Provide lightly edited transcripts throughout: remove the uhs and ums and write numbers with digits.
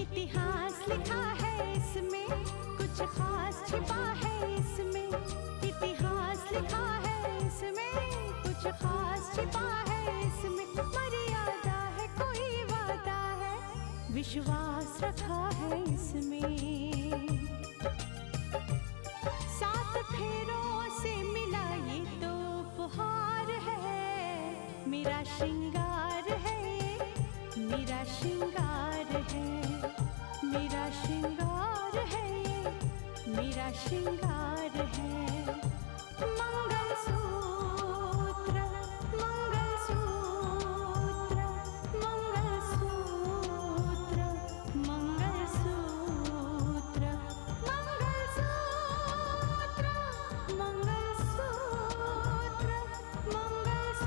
इतिहास लिखा है इसमें, कुछ खास छिपा है इसमें। इतिहास लिखा है इसमें, कुछ खास छिपा है इसमें। मर्यादा है, कोई वादा है, विश्वास रखा है इसमें। सात फेरों से मिला ये तो उपहार है, मेरा श्रृंगार है, मेरा श्रृंगार है, मेरा श्रृंगार है, मेरा श्रृंगार है। मंगलसूत्र, मंगलसूत्र, मंगलसूत्र, मंगलसूत्र, मंगलसूत्र, मंगलसूत्र, मंगलसूत्र।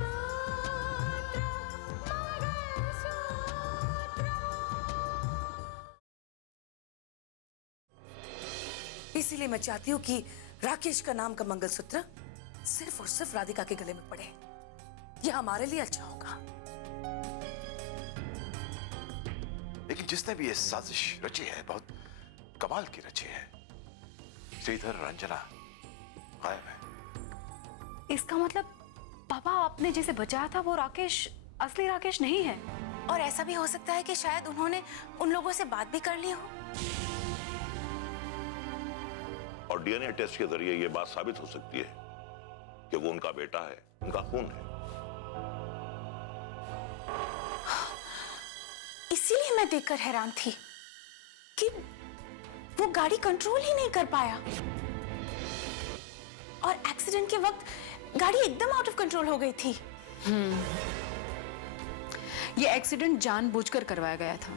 इसीलिए मैं चाहती हूँ कि राकेश का नाम का मंगलसूत्र सिर्फ और सिर्फ राधिका के गले में पड़े। यह हमारे लिए अच्छा होगा। लेकिन जिसने भी ये साजिश रची है, बहुत कमाल की रची है। श्रीधर, रंजना गायब है। इसका मतलब पापा आपने जिसे बचाया था वो राकेश असली राकेश नहीं है। और ऐसा भी हो सकता है कि शायद उन्होंने उन लोगों से बात भी कर ली हो। और डीएनए टेस्ट के जरिए यह बात साबित हो सकती है कि वो उनका बेटा है, उनका खून है। इसीलिए मैं देखकर हैरान थी कि वो गाड़ी कंट्रोल ही नहीं कर पाया और एक्सीडेंट के वक्त गाड़ी एकदम आउट ऑफ कंट्रोल हो गई थी। ये एक्सीडेंट जानबूझकर करवाया गया था।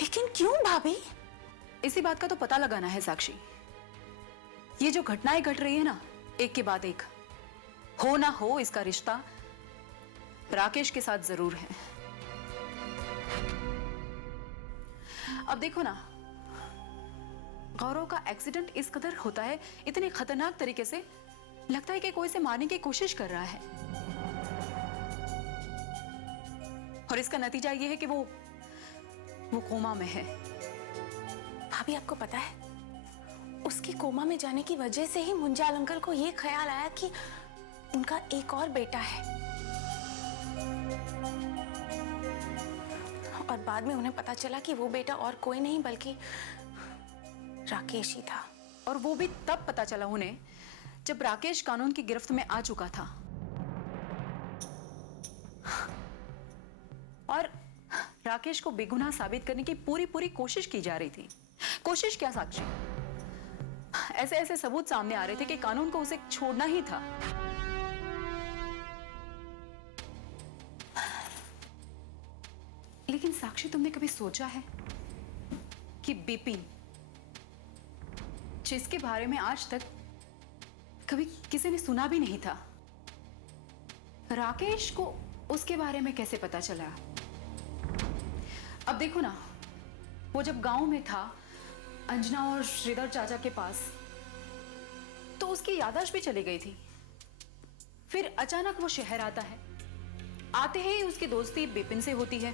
लेकिन क्यों भाभी? इसी बात का तो पता लगाना है साक्षी। ये जो घटनाएं घट रही है ना, एक के बाद एक, हो ना हो इसका रिश्ता राकेश के साथ जरूर है। अब देखो ना, गौरव का एक्सीडेंट इस कदर होता है, इतने खतरनाक तरीके से, लगता है कि कोई इसे मारने की कोशिश कर रहा है। और इसका नतीजा यह है कि वो कोमा में है। भाभी आपको पता है, उसके कोमा में जाने की वजह से ही मुंजाल अंकल को यह ख्याल आया कि उनका एक और बेटा है। और बाद में उन्हें पता चला कि वो बेटा और कोई नहीं बल्कि राकेश ही था। और वो भी तब पता चला उन्हें जब राकेश कानून की गिरफ्त में आ चुका था। और राकेश को बेगुनाह साबित करने की पूरी कोशिश की जा रही थी। कोशिश क्या साक्षी, ऐसे ऐसे सबूत सामने आ रहे थे कि कानून को उसे छोड़ना ही था। लेकिन साक्षी, तुमने कभी सोचा है कि बिपिन, जिसके बारे में आज तक कभी किसी ने सुना भी नहीं था, राकेश को उसके बारे में कैसे पता चला? अब देखो ना, वो जब गांव में था अंजना और श्रीधर चाचा के पास, तो उसकी याददाश्त भी चली गई थी। फिर अचानक वो शहर आता है, आते ही उसकी दोस्ती बिपिन से होती है।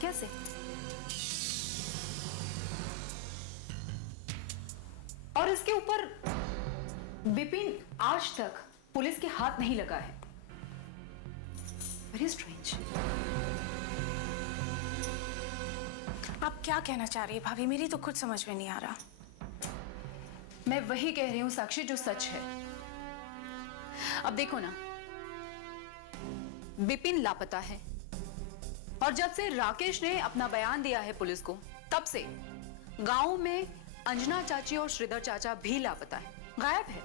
कैसे? और इसके ऊपर बिपिन आज तक पुलिस के हाथ नहीं लगा है। Very strange. आप क्या कहना चाह रही है भाभी? मेरी तो खुद समझ में नहीं आ रहा। मैं वही कह रही हूं साक्षी जो सच है। अब देखो ना, बिपिन लापता है और जब से राकेश ने अपना बयान दिया है पुलिस को, तब से गांव में अंजना चाची और श्रीधर चाचा भी लापता है, गायब है।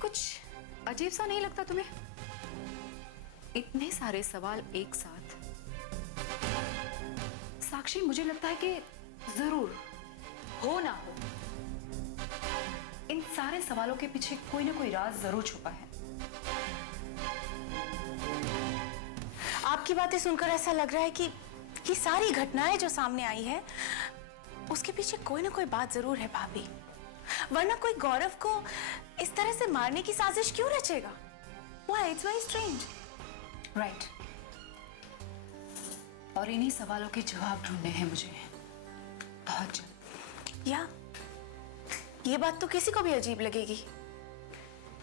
कुछ अजीब सा नहीं लगता तुम्हें? इतने सारे सवाल एक साथ। साक्षी, मुझे लगता है कि जरूर, हो ना हो, इन सारे सवालों के पीछे कोई ना कोई राज जरूर छुपा है। आपकी बातें सुनकर ऐसा लग रहा है कि ये सारी घटनाएं जो सामने आई है, उसके पीछे कोई ना कोई बात जरूर है भाभी। वरना कोई गौरव को इस तरह से मारने की साजिश क्यों रचेगा? Why? It's very strange. Right. और इन्हीं सवालों के जवाब ढूंढने हैं मुझे बहुत जल्द। या ये बात तो किसी को भी अजीब लगेगी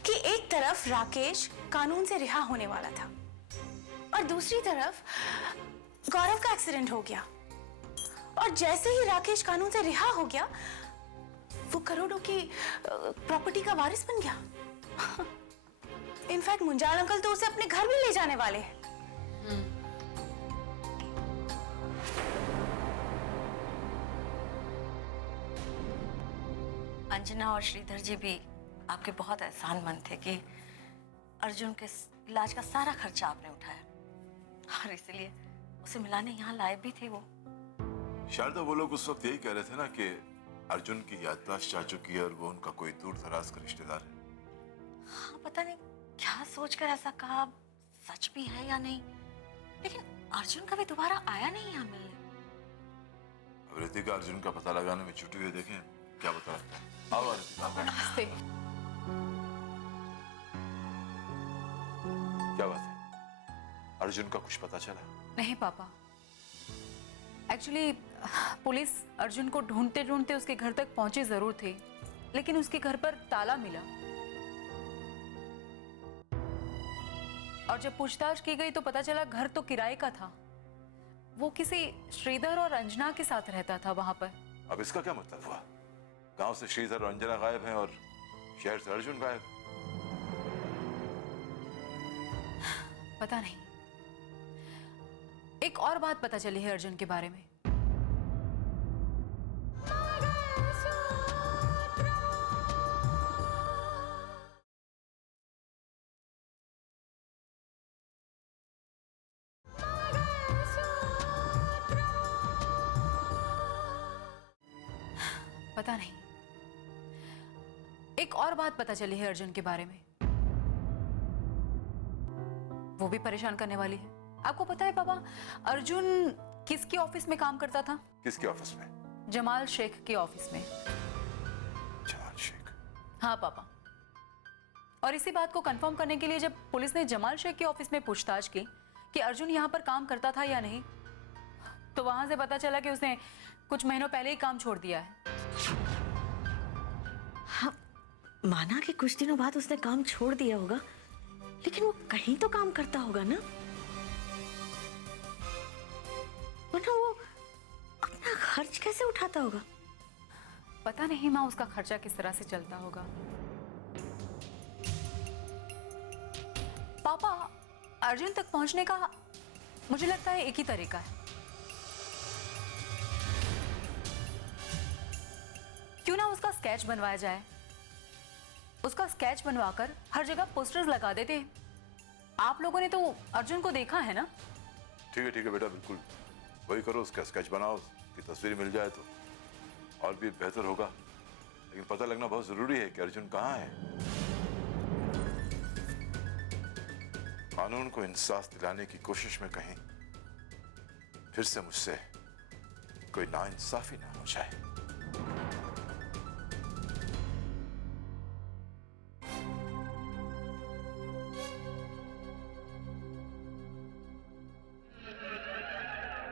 कि एक तरफ राकेश कानून से रिहा होने वाला था और दूसरी तरफ गौरव का एक्सीडेंट हो गया, और जैसे ही राकेश कानून से रिहा हो गया वो करोड़ों की प्रॉपर्टी का वारिस बन गया। इनफैक्ट मुंजाल अंकल तो उसे अपने घर भी ले जाने वाले हैं। अंजना और श्रीधर जी भी आपके बहुत एहसानमंद थे कि अर्जुन के इलाज का सारा खर्चा आपने उठाया, और इसलिए उसे मिलाने यहाँ लाए भी थे वो। शारदा, वो लोग उस वक्त यही कह रहे थे ना कि अर्जुन की याददाश्त जा चुकी है और वो उनका कोई दूर दराज का रिश्तेदार है। हाँ, पता नहीं क्या सोचकर ऐसा कहा, सच भी है या नहीं, लेकिन अर्जुन कभी दोबारा आया नहीं यहाँ मिलने। अब रितिका अर्जुन का पता लगाने में जुटी हुई, देखें क्या बता रहा है। आओ रितिका, नमस्ते। क्या बात है, अर्जुन का कुछ पता चला? नहीं पापा, एक्चुअली पुलिस अर्जुन को ढूंढते ढूंढते उसके घर तक पहुंची जरूर थी, लेकिन उसके घर पर ताला मिला, और जब पूछताछ की गई तो पता चला घर तो किराए का था। वो किसी श्रीधर और अंजना के साथ रहता था वहां पर। अब इसका क्या मतलब हुआ? गांव से श्रीधर और अंजना गायब हैं और शहर से अर्जुन गायब। पता नहीं। एक और बात पता चली है अर्जुन के बारे में। पता नहीं। एक और बात पता चली है अर्जुन के बारे में, वो भी परेशान करने वाली है। आपको पता है पापा, अर्जुन किसके ऑफिस में काम करता था? किसके ऑफिस में? जमाल शेख के ऑफिस में। जमाल शेख? हाँ पापा। और इसी बात को कंफर्म करने के लिए जब पुलिस ने जमाल शेख के ऑफिस में पूछताछ की कि अर्जुन यहाँ पर काम करता था या नहीं, तो वहां से पता चला कि उसने कुछ महीनों पहले ही काम छोड़ दिया है। हाँ, माना कि कुछ दिनों बाद उसने काम छोड़ दिया होगा, लेकिन वो कहीं तो काम करता होगा ना, वरना वो अपना खर्च कैसे उठाता होगा? पता नहीं माँ, उसका खर्चा किस तरह से चलता होगा। पापा, अर्जुन तक पहुंचने का मुझे लगता है एक ही तरीका है। क्यों ना उसका स्केच बनवाया जाए। उसका स्केच बनवाकर हर जगह पोस्टर्स लगा देते हैं। आप लोगों ने तो अर्जुन को देखा है ना? ठीक है बेटा, बिल्कुल वही करो, उसका स्केच बनाओ, उसकी तस्वीर मिल जाए तो और भी बेहतर होगा। लेकिन पता लगना बहुत जरूरी है कि अर्जुन कहाँ है। कानून को इंसाफ दिलाने की कोशिश में कहीं फिर से मुझसे कोई नाइंसाफी ना हो जाए।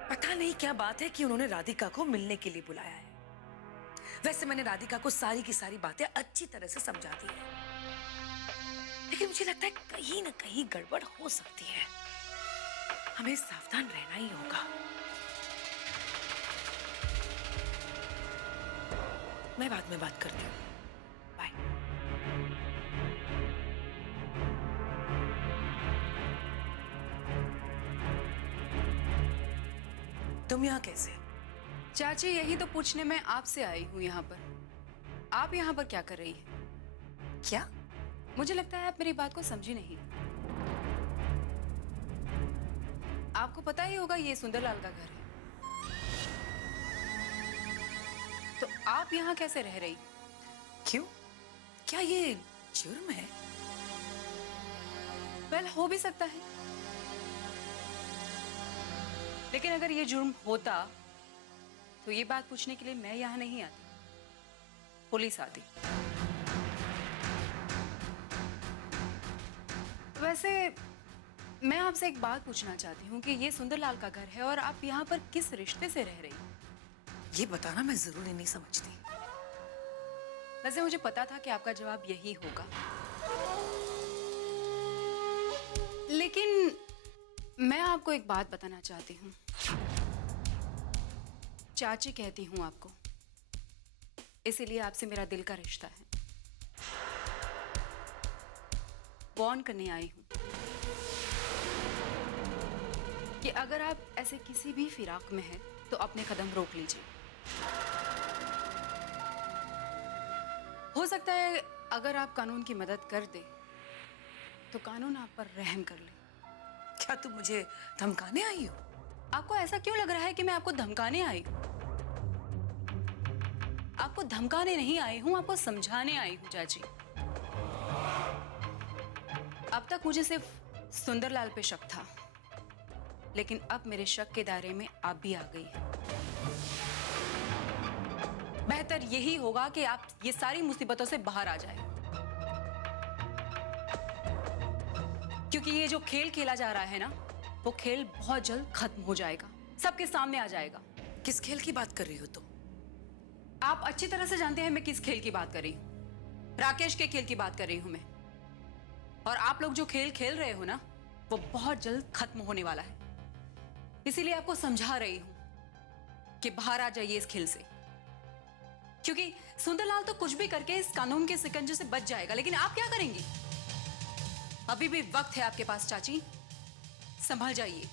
पता नहीं क्या बात है कि उन्होंने राधिका को मिलने के लिए बुलाया है। वैसे मैंने राधिका को सारी की सारी बातें अच्छी तरह से समझा दी है, लेकिन मुझे लगता है कहीं ना कहीं गड़बड़ हो सकती है। हमें सावधान रहना ही होगा। मैं बाद में बात करती हूँ। बाय। तुम यहाँ कैसे? चाची, यही तो पूछने मैं आपसे आई हूँ यहाँ पर। आप यहाँ पर क्या कर रही हैं? क्या? मुझे लगता है आप मेरी बात को समझी नहीं। आपको पता ही होगा ये सुंदरलाल का घर है, तो आप यहाँ कैसे रह रही? क्यों? क्या ये जुर्म है? वेल, हो भी सकता है, लेकिन अगर ये जुर्म होता तो ये बात पूछने के लिए मैं यहाँ नहीं आती। पुलिस आती। वैसे मैं आपसे एक बात पूछना चाहती हूँ कि ये सुंदरलाल का घर है और आप यहाँ पर किस रिश्ते से रह रही हैं? ये बताना मैं जरूरी नहीं समझती। वैसे मुझे पता था कि आपका जवाब यही होगा, लेकिन मैं आपको एक बात बताना चाहती हूँ। चाची कहती हूँ आपको, इसीलिए आपसे मेरा दिल का रिश्ता है। वार्न करने आई हूँ कि अगर आप ऐसे किसी भी फिराक में हैं तो अपने कदम रोक लीजिए। हो सकता है अगर आप कानून की मदद कर दे तो कानून आप पर रहम कर ले। क्या तुम मुझे धमकाने आई हो? आपको ऐसा क्यों लग रहा है कि मैं आपको धमकाने आई हूं? आपको धमकाने नहीं आई हूं, आपको समझाने आई हूं चाची। अब तक मुझे सिर्फ सुंदरलाल पे शक था, लेकिन अब मेरे शक के दायरे में आप भी आ गई हैं। बेहतर यही होगा कि आप ये सारी मुसीबतों से बाहर आ जाएं, क्योंकि ये जो खेल खेला जा रहा है ना, वो खेल बहुत जल्द खत्म हो जाएगा, सबके सामने आ जाएगा। किस खेल की बात कर रही हो तुम? आप अच्छी तरह से जानते हैं मैं किस खेल की बात कर रही हूं। राकेश के खेल की बात कर रही हूं मैं। और आप लोग जो खेल खेल रहे हो ना, वो बहुत जल्द खत्म होने वाला है। इसीलिए आपको समझा रही हूं कि बाहर आ जाइए इस खेल से, क्योंकि सुंदरलाल तो कुछ भी करके इस कानून के शिकंजे से बच जाएगा, लेकिन आप क्या करेंगी? अभी भी वक्त है आपके पास चाची, संभल जाइए।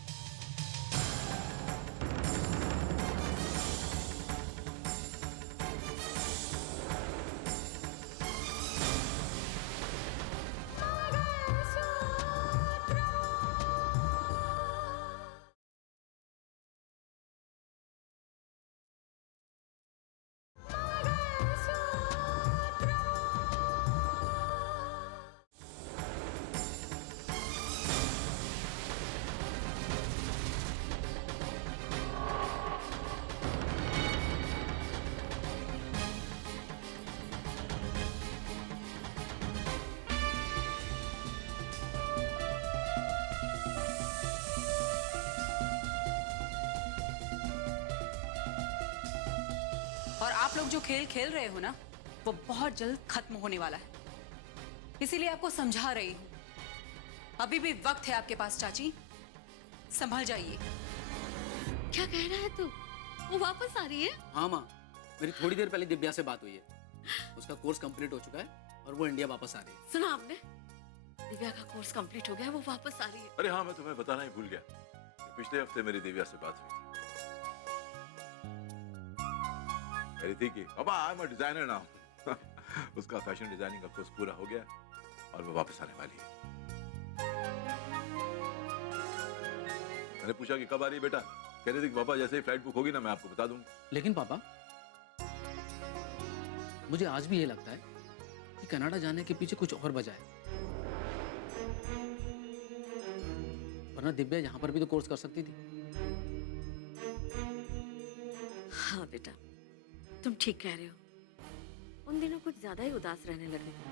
और आप लोग जो खेल खेल रहे हो ना, वो बहुत जल्द खत्म होने वाला है। इसीलिए आपको समझा रही हूं, अभी भी वक्त है आपके पास चाची, संभल जाइए। क्या कह रहा है तू? वो वापस आ रही है? हाँ माँ, मेरी थोड़ी देर पहले दिव्या से बात हुई है। उसका कोर्स कंप्लीट हो चुका है और वो इंडिया वापस आ रही है। सुना आपने? दिव्या का कोर्स कंप्लीट हो गया है, वो वापस आ रही है। अरे हाँ, मैं तुम्हें बताना ही भूल गया। पिछले हफ्ते मेरी दिव्या से बात हुई थी। कह रही थी कि पापा I am a designer now. उसका फैशन डिजाइनिंग का कोर्स पूरा हो गया और वो वापस आने वाली है। मैंने पूछा कि कब आ रही है बेटा? कह रही थी कि पापा जैसे ही फ्लाइट बुक होगी ना, मैं आपको बता दूंगा। लेकिन पापा, मुझे आज भी ये लगता है कि कनाडा जाने के पीछे कुछ और वजह है। वरना दिव्या यहाँ पर भी तो कोर्स कर सकती थी। हाँ बेटा, तुम ठीक कह रहे हो। उन दिनों कुछ ज्यादा ही उदास रहने लगे थे।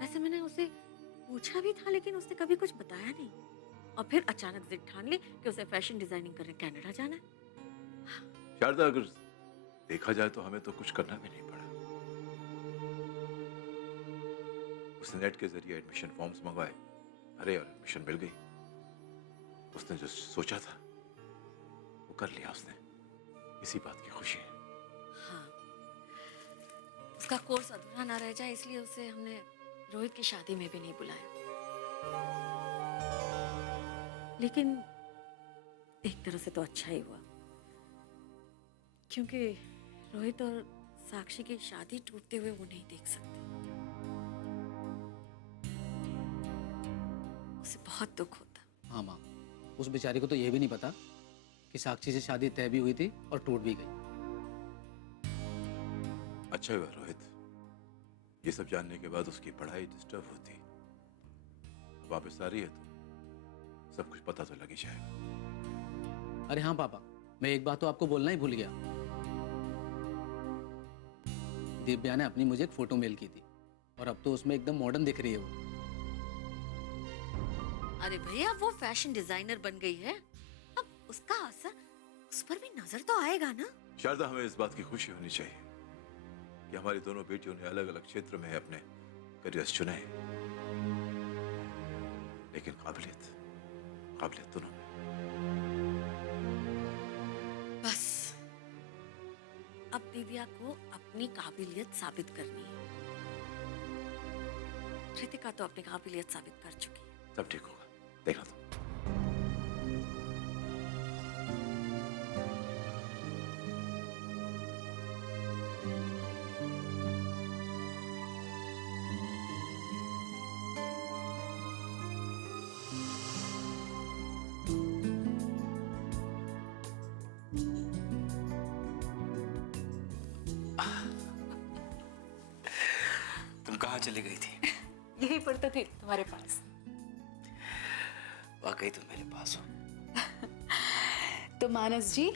वैसे मैंने उसे पूछा भी था, लेकिन उसने कभी कुछ बताया नहीं। और फिर अचानक जिद ठान ली कि उसे फैशन डिजाइनिंग करने कनाडा जाना है। शारदा, अगर देखा जाए तो हमें तो कुछ करना भी नहीं पड़ा। उसने नेट के जरिए एडमिशन फॉर्म्स मंगवाए, भरे और एडमिशन मिल गई। उसने जो सोचा था वो कर लिया उसने। इसी बात की खुशी है। हाँ, उसका कोर्स अधूरा ना रह जाए, इसलिए उसे हमने रोहित की शादी में भी नहीं बुलाया। लेकिन एक तरह से तो अच्छा ही हुआ, क्योंकि रोहित और साक्षी की शादी टूटते हुए वो नहीं देख सकते। उसे बहुत दुख होता। हाँ माँ, उस बेचारी को तो ये भी नहीं पता कि साक्षी से शादी तय भी हुई थी और टूट भी गई। अच्छा हुआ रोहित, ये सब जानने के बाद उसकी पढ़ाई डिस्टर्ब होती। वापस आ रही है तो सब कुछ पता तो लग ही जाएगा। अरे हाँ पापा, मैं एक बात तो आपको बोलना ही भूल गया। दिव्या ने अपनी मुझे एक फोटो मेल की थी और अब तो उसमें एकदम मॉडर्न दिख रही है वो। अरे भैया वो फैशन डिजाइनर बन गई है, अब उसका असर उस पर भी नजर तो आएगा ना। शारदा, हमें इस बात की खुशी होनी चाहिए कि हमारी दोनों बेटियों ने अलग अलग क्षेत्र में अपने करियर चुने हैं, लेकिन काबिलियत दोनों में। बस अब दिव्या को अपनी काबिलियत साबित करनी है। रितिका तो अपनी काबिलियत साबित कर चुकी है। सब ठीक होगा, देखना तुम। तुम कहाँ चली गई थी? यही पर तो थी तुम्हारे पास। वाकई तुम मेरे पास हो। तो मानस जी,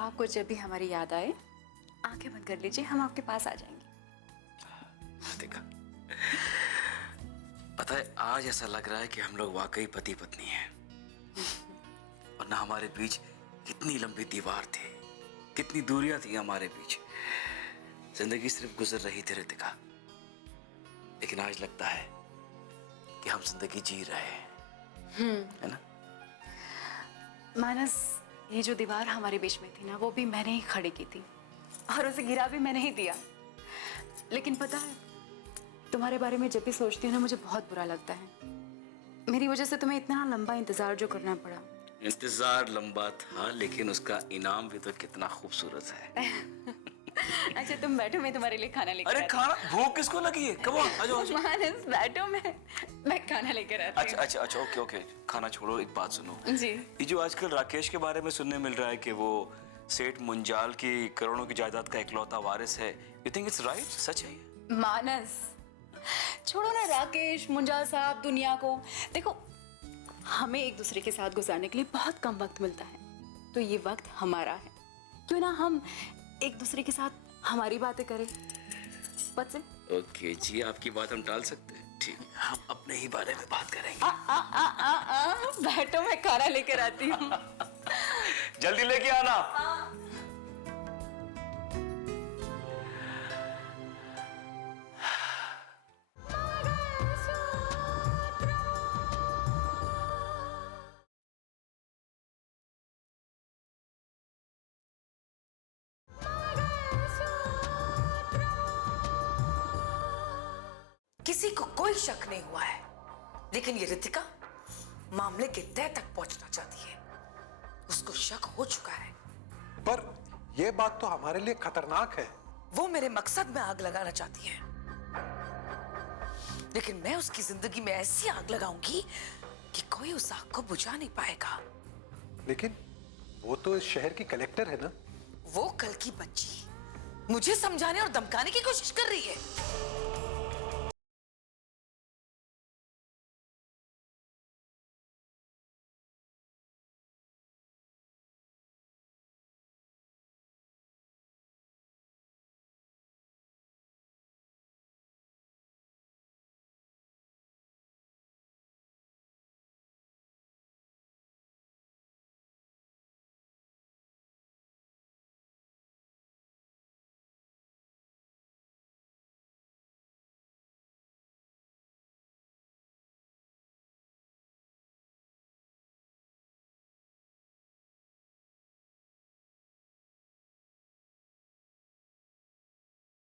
आपको जब भी हमारी याद आए आंखें बंद कर लीजिए, हम आपके पास आ जाएंगे। देखा, पता है आज ऐसा लग रहा है कि हम लोग वाकई पति पत्नी हैं। और ना हमारे बीच कितनी लंबी दीवार थी, कितनी दूरियां थी हमारे बीच। जिंदगी सिर्फ गुजर रही थी रितिका, लेकिन आज लगता है कि हम जिंदगी जी रहे हैं, है ना? मानस, ये जो दीवार हमारे बीच में थी ना, वो भी मैंने ही खड़ी की थी और उसे गिरा भी मैंने ही दिया। लेकिन पता है, तुम्हारे बारे में जब भी सोचती हूँ ना, मुझे बहुत बुरा लगता है। मेरी वजह से तुम्हें इतना लंबा इंतजार जो करना पड़ा। इंतजार लंबा था, लेकिन उसका इनाम भी तो कितना खूबसूरत है। अच्छा तुम बैठो, मैं तुम्हारे लिए खाना लेकर अरे खाना, भूख किसको लगी है? कम ऑन, आ जाओ। मानस बैठो, मैं खाना लेकर आती हूँ। अच्छा, ओके। खाना छोड़ो, एक बात सुनो जी। ये जो आजकल राकेश के बारे में सुनने मिल रहा है कि वो सेठ मुंजाल की करोड़ों की जायदाद का इकलौता वारिस है, यू थिंक इट्स राइट? सच है ये? मानस छोड़ो ना राकेश, मुंजाल साहब, दुनिया को। देखो, हमें एक दूसरे के साथ गुजारने के लिए बहुत कम वक्त मिलता है, तो ये वक्त हमारा है। क्यों ना हम एक दूसरे के साथ हमारी बातें करें। ओके जी, आपकी बात हम टाल सकते हैं? ठीक है, हम अपने ही बारे में बात करेंगे। बैठो, मैं खाना लेकर आती हूँ। जल्दी लेके आना। किसी को कोई शक नहीं हुआ है, लेकिन ये रितिका मामले के तह तक पहुंचना चाहती है। उसको शक हो चुका है। पर यह बात तो हमारे लिए खतरनाक है। वो मेरे मकसद में आग लगाना चाहती है, लेकिन मैं उसकी जिंदगी में ऐसी आग लगाऊंगी कि कोई उस आग को बुझा नहीं पाएगा। लेकिन वो तो इस शहर की कलेक्टर है ना। वो कल की बच्ची मुझे समझाने और धमकाने की कोशिश कर रही है।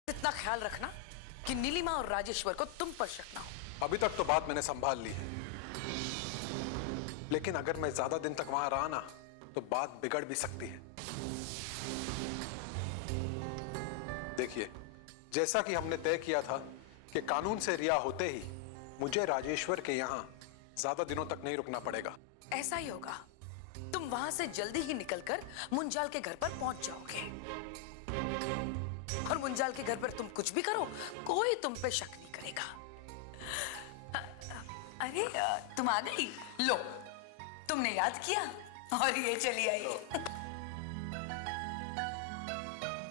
इतना ख्याल रखना कि नीलिमा और राजेश्वर को तुम पर शक ना हो। अभी तक तो बात मैंने संभाल ली है, लेकिन अगर मैं ज्यादा दिन तक वहां रहा ना तो बात बिगड़ भी सकती है। देखिए, जैसा कि हमने तय किया था कि कानून से रिहा होते ही मुझे राजेश्वर के यहाँ ज्यादा दिनों तक नहीं रुकना पड़ेगा। ऐसा ही होगा, तुम वहां से जल्दी ही निकलकर मुंजाल के घर पर पहुंच जाओगे और मुंजाल के घर पर तुम कुछ भी करो, कोई तुम पे शक नहीं करेगा। अरे तुम आ गई, लो तुमने याद किया और ये चली आई।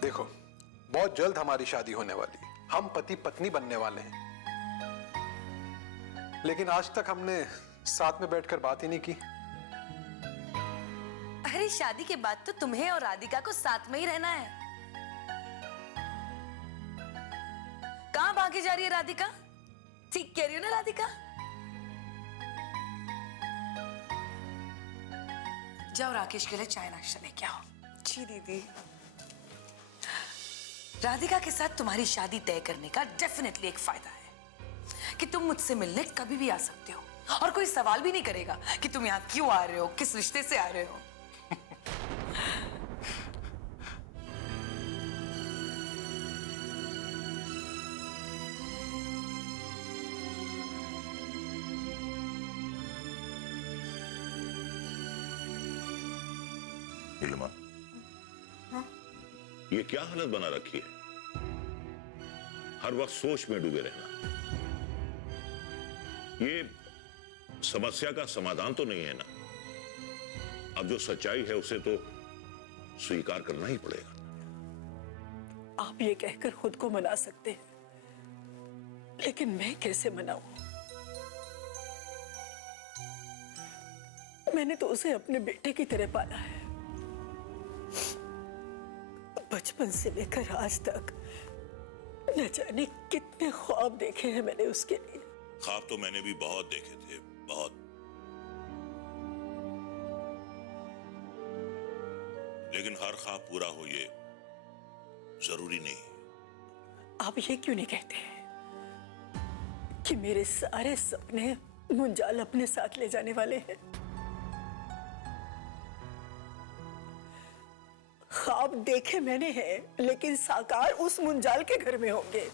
देखो, बहुत जल्द हमारी शादी होने वाली है हम पति पत्नी बनने वाले हैं, लेकिन आज तक हमने साथ में बैठकर बात ही नहीं की। अरे शादी के बाद तो तुम्हें और राधिका को साथ में ही रहना है। कहां भागी जा रही है राधिका? ठीक कह रही हो ना राधिका? जाओ राकेश के लिए चाय नाश्ता लेके आओ। जी दीदी। राधिका के साथ तुम्हारी शादी तय करने का डेफिनेटली एक फायदा है कि तुम मुझसे मिलने कभी भी आ सकते हो और कोई सवाल भी नहीं करेगा कि तुम यहाँ क्यों आ रहे हो, किस रिश्ते से आ रहे हो। इल्मा, ये क्या हालत बना रखी है? हर वक्त सोच में डूबे रहना। ये समस्या का समाधान तो नहीं है ना। अब जो सच्चाई है उसे तो स्वीकार करना ही पड़ेगा। आप ये कहकर खुद को मना सकते हैं, लेकिन मैं कैसे मनाऊं? मैंने तो उसे अपने बेटे की तरह पाला है। बचपन से लेकर आज तक न जाने कितने ख्वाब देखे हैं मैंने उसके लिए। ख्वाब तो मैंने भी बहुत देखे थे, बहुत। लेकिन हर ख्वाब पूरा हो ये जरूरी नहीं। आप ये क्यों नहीं कहते कि मेरे सारे सपने मुंजाल अपने साथ ले जाने वाले हैं? ख्वाब देखे मैंने हैं, लेकिन साकार उस मुंजाल के घर में होंगे।